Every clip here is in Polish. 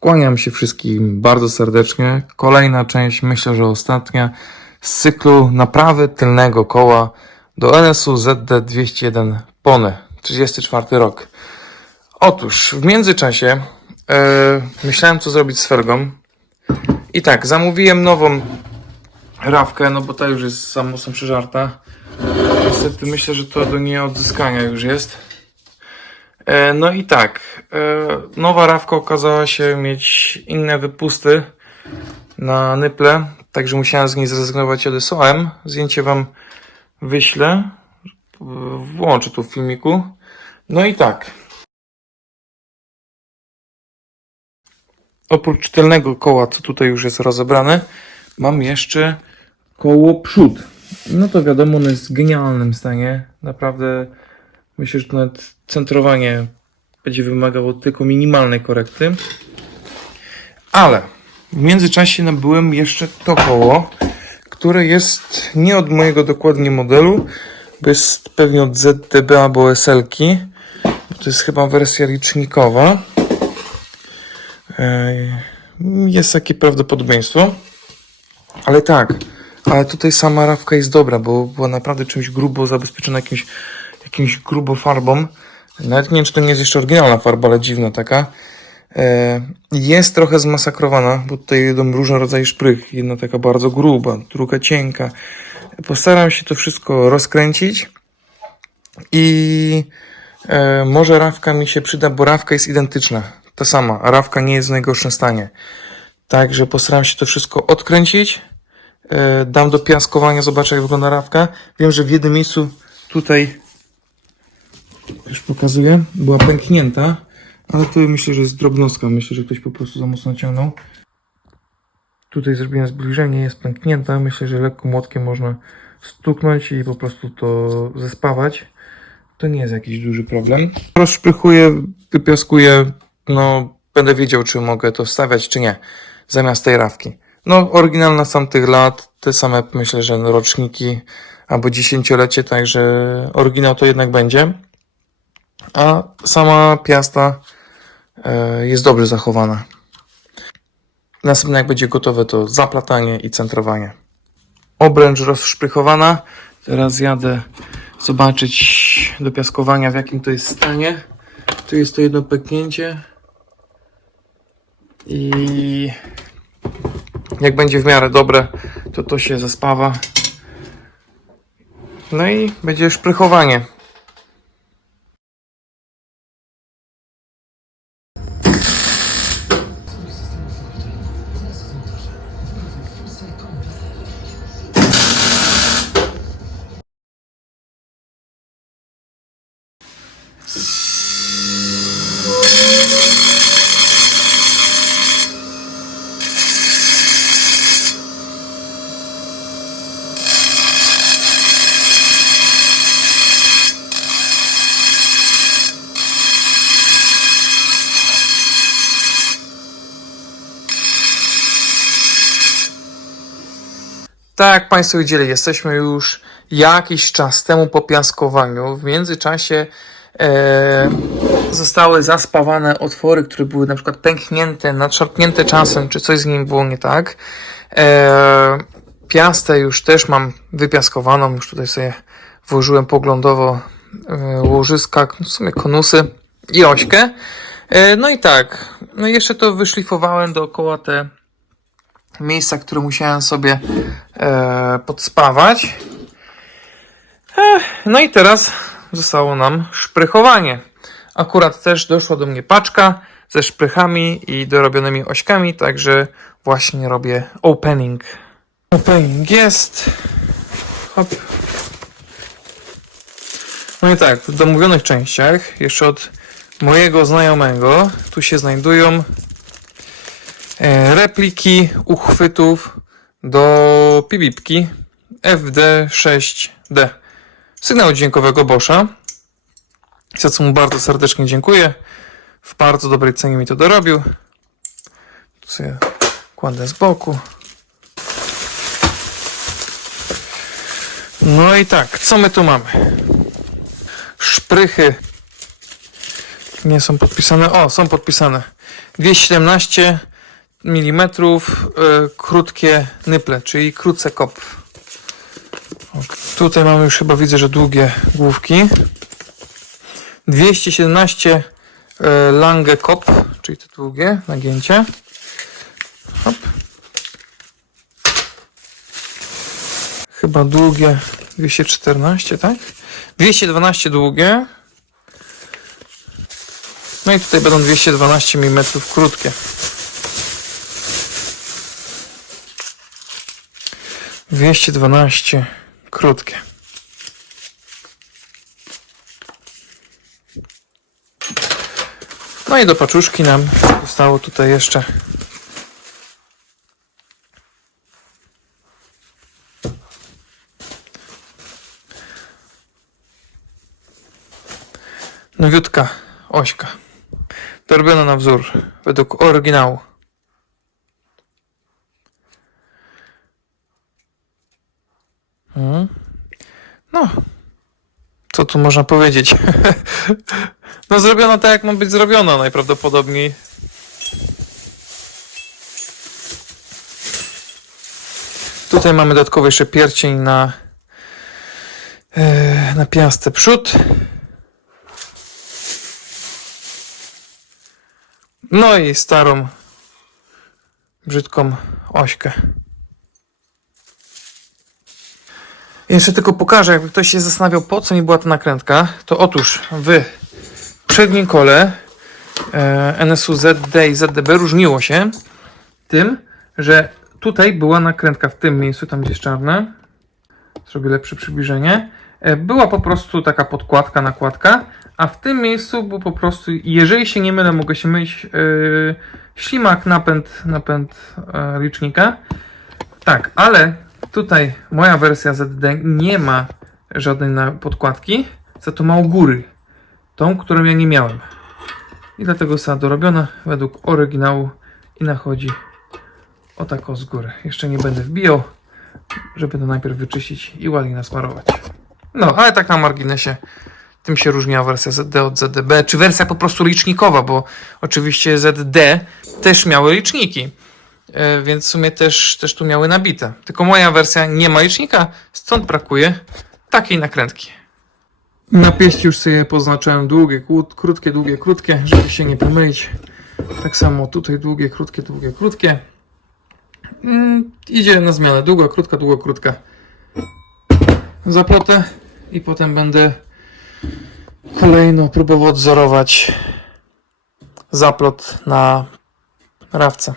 Kłaniam się wszystkim bardzo serdecznie. Kolejna część, myślę, że ostatnia, z cyklu naprawy tylnego koła do NSU ZD201 Pony, 34 rok. Otóż w międzyczasie e, myślałem, co zrobić z felgą. I tak, zamówiłem nową rawkę, no bo ta już jest za mocno przeżarta. Niestety myślę, że to do nieodzyskania już jest. E, No i tak, e, nowa rawka okazała się mieć inne wypusty na nyple, także musiałem z niej zrezygnować i odesłałem. Zdjęcie Wam wyślę, włączę tu w filmiku. No i tak. Oprócz tylnego koła, co tutaj już jest rozebrane, mam jeszcze koło przód. No to wiadomo, ono jest w genialnym stanie. Naprawdę myślę, że to nawet centrowanie będzie wymagało tylko minimalnej korekty. Ale w międzyczasie nabyłem jeszcze to koło, które jest nie od mojego dokładnie modelu, bo jest pewnie od ZTB albo SL-ki. To jest chyba wersja licznikowa. Jest takie prawdopodobieństwo. Ale tak, ale tutaj sama rawka jest dobra, bo była naprawdę czymś grubo zabezpieczona jakimś, jakimś grubo farbą. Nawet nie wiem, czy to nie jest jeszcze oryginalna farba, ale dziwna taka. E, Jest trochę zmasakrowana, bo tutaj idą różne rodzaje szprych. Jedna taka bardzo gruba, druga cienka. Postaram się to wszystko rozkręcić i e, może rawka mi się przyda, bo rawka jest identyczna. Ta sama, a rawka nie jest w najgorszym stanie. Także postaram się to wszystko odkręcić. E, dam do piaskowania, zobaczę jak wygląda rawka. Wiem, że w jednym miejscu tutaj już pokazuję, była pęknięta, ale to myślę, że jest drobnostka. Myślę, że ktoś po prostu za mocno naciągnął. Tutaj zrobiłem zbliżenie, jest pęknięta. Myślę, że lekko młotkiem można stuknąć i po prostu to zespawać. To nie jest jakiś duży problem. Rozszprychuję, wypiaskuję, no będę wiedział, czy mogę to wstawiać, czy nie, zamiast tej rawki. No, oryginalna z tamtych lat, te same myślę, że roczniki albo dziesięciolecie, także oryginał to jednak będzie. A sama piasta e, jest dobrze zachowana. Następnie jak będzie gotowe, to zaplatanie i centrowanie. Obręcz rozszprychowana. Teraz jadę zobaczyć do piaskowania, w jakim to jest stanie. Tu jest to jedno pęknięcie. I jak będzie w miarę dobre, to to się zespawa. No i będzie szprychowanie. Tak jak Państwo widzieli, jesteśmy już jakiś czas temu po piaskowaniu. W międzyczasie e, zostały zaspawane otwory, które były na przykład pęknięte, nadszarpnięte czasem, czy coś z nim było nie tak. E, piastę już też mam wypiaskowaną, już tutaj sobie włożyłem poglądowo e, łożyska, w sumie konusy i ośkę. E, no i tak, no jeszcze to wyszlifowałem dookoła te miejsca, które musiałem sobie e, podspawać. Ech, no i teraz zostało nam szprychowanie. Akurat też doszła do mnie paczka ze szprychami i dorobionymi ośkami, także właśnie robię opening. Opening jest. Hop. No i tak, w domówionych częściach, jeszcze od mojego znajomego, tu się znajdują e, repliki uchwytów do pibipki FD6D. Sygnału dźwiękowego Boscha. Za co mu bardzo serdecznie dziękuję. W bardzo dobrej cenie mi to dorobił. Tu sobie kładę z boku. No i tak, co my tu mamy? Szprychy nie są podpisane. O, są podpisane. 217 mm krótkie nyple, czyli krótce kop. Tutaj mamy już chyba widzę, że długie główki. 217 y, lange kop, czyli te długie nagięcie. Hop. Chyba długie 214, tak? 212 długie. No i tutaj będą 212 mm krótkie. Dwieście dwanaście krótkie. No i do paczuszki nam zostało tutaj jeszcze nowiutka ośka. Dorobiona na wzór, według oryginału. Mhm. No, co tu można powiedzieć? no, zrobiona tak, jak ma być zrobiona najprawdopodobniej. Tutaj mamy dodatkowy jeszcze pierścień na, e, na piastę przód. No i starą, brzydką ośkę. Jeszcze tylko pokażę, jakby ktoś się zastanawiał, po co mi była ta nakrętka. To otóż w przednim kole e, NSU ZD i ZDB różniło się tym, że tutaj była nakrętka w tym miejscu, tam gdzie jest czarne. Zrobię lepsze przybliżenie. E, była po prostu taka podkładka, nakładka, a w tym miejscu był po prostu, jeżeli się nie mylę, mogę się mylić, yy, ślimak, napęd, napęd licznika. Tak, ale tutaj moja wersja ZD nie ma żadnej podkładki, za to ma u góry. Tą, którą ja nie miałem. I dlatego została dorobiona według oryginału i nachodzi o taką z góry. Jeszcze nie będę wbijał, żeby to najpierw wyczyścić i ładnie nasmarować. No, ale tak na marginesie. Tym się różniła wersja ZD od ZDB, czy wersja po prostu licznikowa, bo oczywiście ZD też miały liczniki, więc w sumie też, też tu miały nabite. Tylko moja wersja nie ma licznika, stąd brakuje takiej nakrętki. Na pieści już sobie poznaczyłem długie, krótkie, długie, krótkie, żeby się nie pomylić. Tak samo tutaj długie, krótkie, długie, krótkie. Mm, idzie na zmianę. Długa, krótka, długa, krótka. Zaplotę i potem będę kolejno próbował odzorować zaplot na rawce.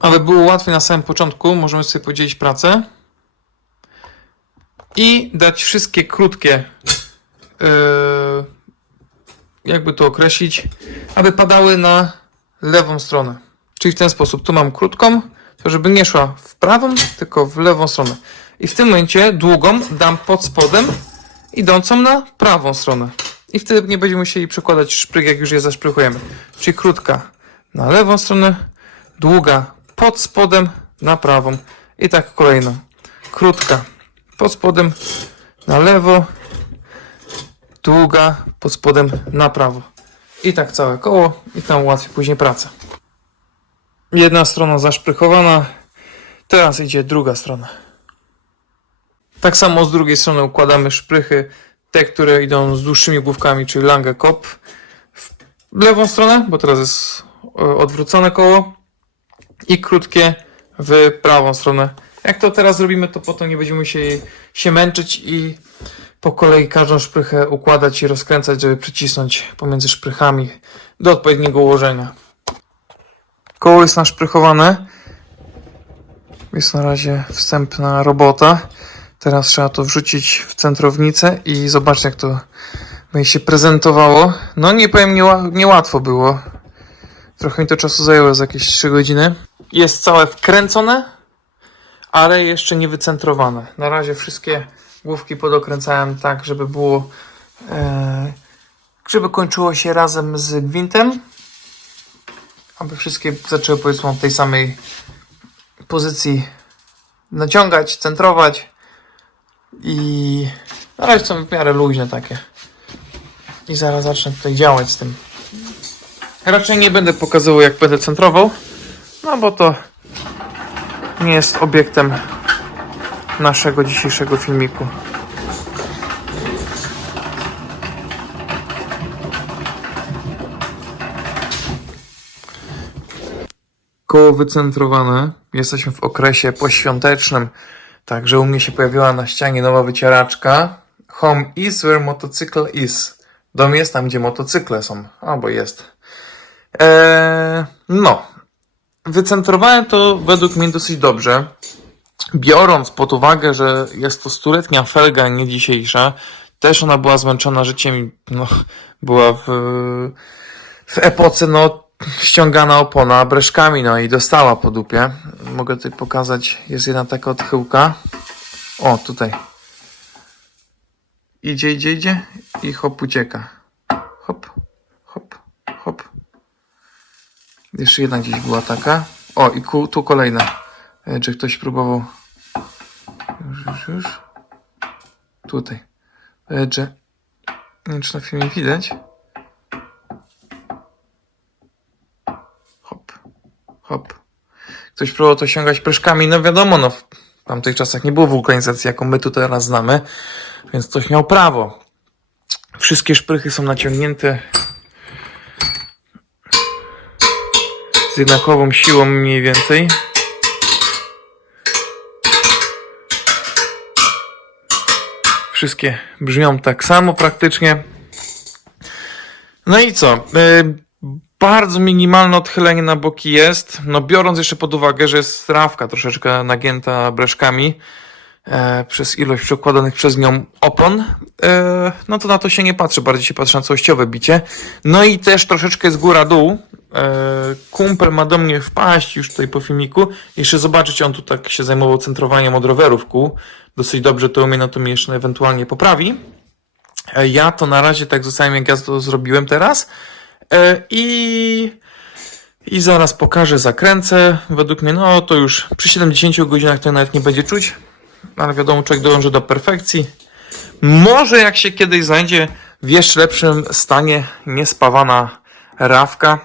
Aby było łatwiej na samym początku, możemy sobie podzielić pracę i dać wszystkie krótkie, yy, jakby to określić, aby padały na lewą stronę. Czyli w ten sposób, tu mam krótką, to żeby nie szła w prawą, tylko w lewą stronę. I w tym momencie długą dam pod spodem, idącą na prawą stronę. I wtedy nie będziemy musieli przekładać szpryg, jak już je zaszprychujemy. Czyli krótka na lewą stronę, długa pod spodem na prawą. I tak kolejno. Krótka pod spodem na lewo, długa pod spodem na prawo. I tak całe koło i tam ułatwi później pracę. Jedna strona zaszprychowana, teraz idzie druga strona. Tak samo z drugiej strony układamy szprychy, te, które idą z dłuższymi główkami, czyli Lange Kop w lewą stronę, bo teraz jest e, odwrócone koło i krótkie w prawą stronę. Jak to teraz zrobimy, to potem nie będziemy musieli się męczyć i po kolei każdą szprychę układać i rozkręcać, żeby przycisnąć pomiędzy szprychami do odpowiedniego ułożenia. Koło jest naszprychowane. Jest na razie wstępna robota. Teraz trzeba to wrzucić w centrownicę i zobaczyć jak to będzie się prezentowało. No nie powiem, nieła- niełatwo było. Trochę mi to czasu zajęło, z jakieś 3 godziny. Jest całe wkręcone, ale jeszcze nie wycentrowane. Na razie wszystkie główki podokręcałem tak, żeby było, e, żeby kończyło się razem z gwintem. Aby wszystkie zaczęły powiedzmy od tej samej pozycji naciągać, centrować i na razie są w miarę luźne takie. I zaraz zacznę tutaj działać z tym. Raczej nie będę pokazywał, jak będę centrował, no bo to nie jest obiektem naszego dzisiejszego filmiku. Koło wycentrowane. Jesteśmy w okresie poświątecznym. Także u mnie się pojawiła na ścianie nowa wycieraczka. Home is where motorcycle is. Dom jest tam, gdzie motocykle są. Albo jest. Eee, no. Wycentrowałem to według mnie dosyć dobrze. Biorąc pod uwagę, że jest to stuletnia felga, nie dzisiejsza, też ona była zmęczona życiem no, była w, w epoce, no, ściągana opona breszkami, no i dostała po dupie. Mogę tutaj pokazać, jest jedna taka odchyłka. O, tutaj. Idzie, idzie, idzie i hop, ucieka. Hop, hop, hop. Jeszcze jedna gdzieś była taka. O, i ku, tu kolejna. E, Czy ktoś próbował. Już, już, już. Tutaj. E, Że. Nie wiem, czy na filmie widać. Hop, hop. Ktoś próbował to ściągać preszkami. No wiadomo, no w tamtych czasach nie było wulkanizacji, jaką my tu teraz znamy. Więc ktoś miał prawo. Wszystkie szprychy są naciągnięte jednakową siłą mniej więcej. Wszystkie brzmią tak samo praktycznie. No i co? Y, bardzo minimalne odchylenie na boki jest. No biorąc jeszcze pod uwagę, że jest strawka troszeczkę nagięta breszkami przez ilość przekładanych przez nią opon, e, no to na to się nie patrzy, bardziej się patrzy na całościowe bicie. No i też troszeczkę z góra-dół. E, kumpel ma do mnie wpaść już tutaj po filmiku. Jeszcze zobaczyć, on tu tak się zajmował centrowaniem od rowerów kół. Dosyć dobrze to umie, no to mnie jeszcze ewentualnie poprawi. E, Ja to na razie tak zostałem, jak ja to zrobiłem teraz. E, I, I zaraz pokażę, zakręcę. Według mnie, no to już przy 70 godzinach to nawet nie będzie czuć. Ale wiadomo, człowiek dąży do perfekcji. Może jak się kiedyś znajdzie w jeszcze lepszym stanie niespawana rawka,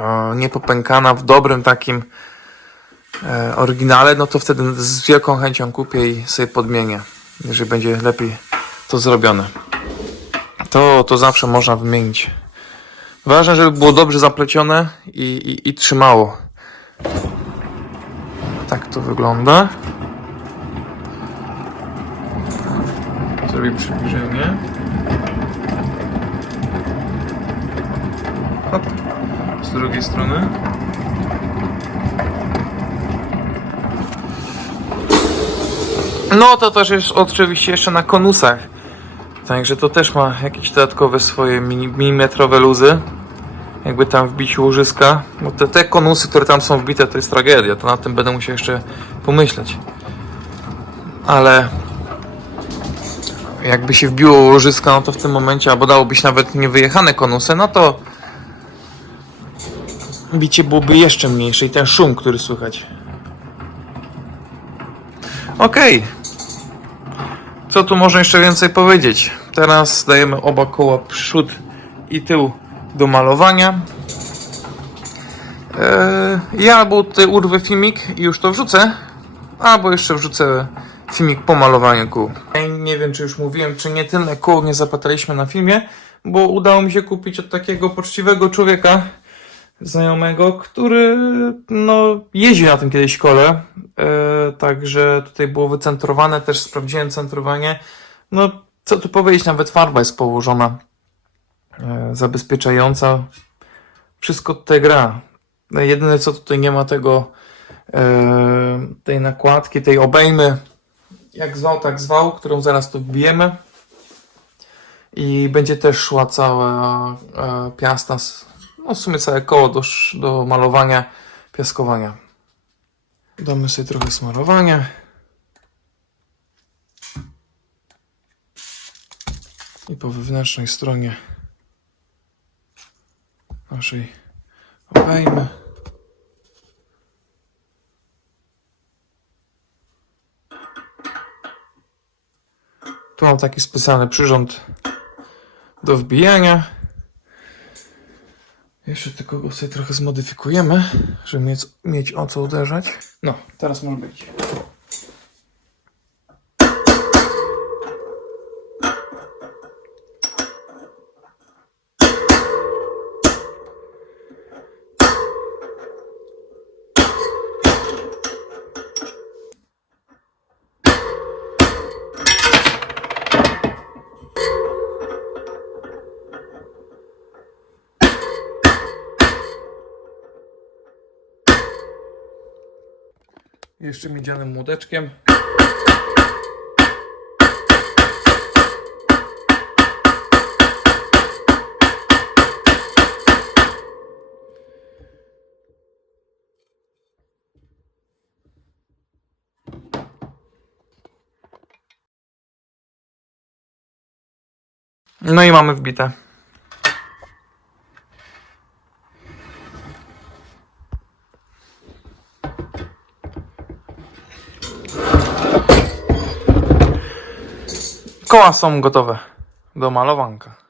e, niepopękana, w dobrym takim e, oryginale, no to wtedy z wielką chęcią kupię i sobie podmienię, jeżeli będzie lepiej to zrobione. To, to zawsze można wymienić. Ważne, żeby było dobrze zaplecione i, i, i trzymało. Tak to wygląda. Zrobię przybliżenie. Hop. Z drugiej strony. No to też jest oczywiście jeszcze na konusach. Także to też ma jakieś dodatkowe swoje milimetrowe luzy. Jakby tam wbić łożyska. Bo te, te konusy, które tam są wbite, to jest tragedia. To na tym będę musiał jeszcze pomyśleć. Ale jakby się wbiło łożyska, no to w tym momencie, albo dałoby się nawet niewyjechane konusy, no to bicie byłoby jeszcze mniejsze i ten szum, który słychać. Okej. Co tu można jeszcze więcej powiedzieć? Teraz dajemy oba koła przód i tył do malowania. Eee, ja albo tutaj urwę filmik i już to wrzucę, albo jeszcze wrzucę filmik po malowaniu kół. Nie wiem, czy już mówiłem, czy nie tyle kół nie zapatraliśmy na filmie, bo udało mi się kupić od takiego poczciwego człowieka, znajomego, który no, jeździł na tym kiedyś kole. E, także tutaj było wycentrowane, też sprawdziłem centrowanie. No, co tu powiedzieć, nawet farba jest położona e, zabezpieczająca. Wszystko tutaj gra. Jedyne co tutaj nie ma tego e, tej nakładki, tej obejmy, jak zwał, tak zwał, którą zaraz tu wbijemy. I będzie też szła cała e, piasta, no w sumie całe koło do, do malowania, piaskowania. Damy sobie trochę smarowania. I po wewnętrznej stronie naszej obejmy. Tu mam taki specjalny przyrząd do wbijania. Jeszcze tylko go sobie trochę zmodyfikujemy, żeby mieć, mieć o co uderzać. No, teraz może być. Jeszcze miedzianym młoteczkiem. No i mamy wbite. Koła są gotowe do malowanka.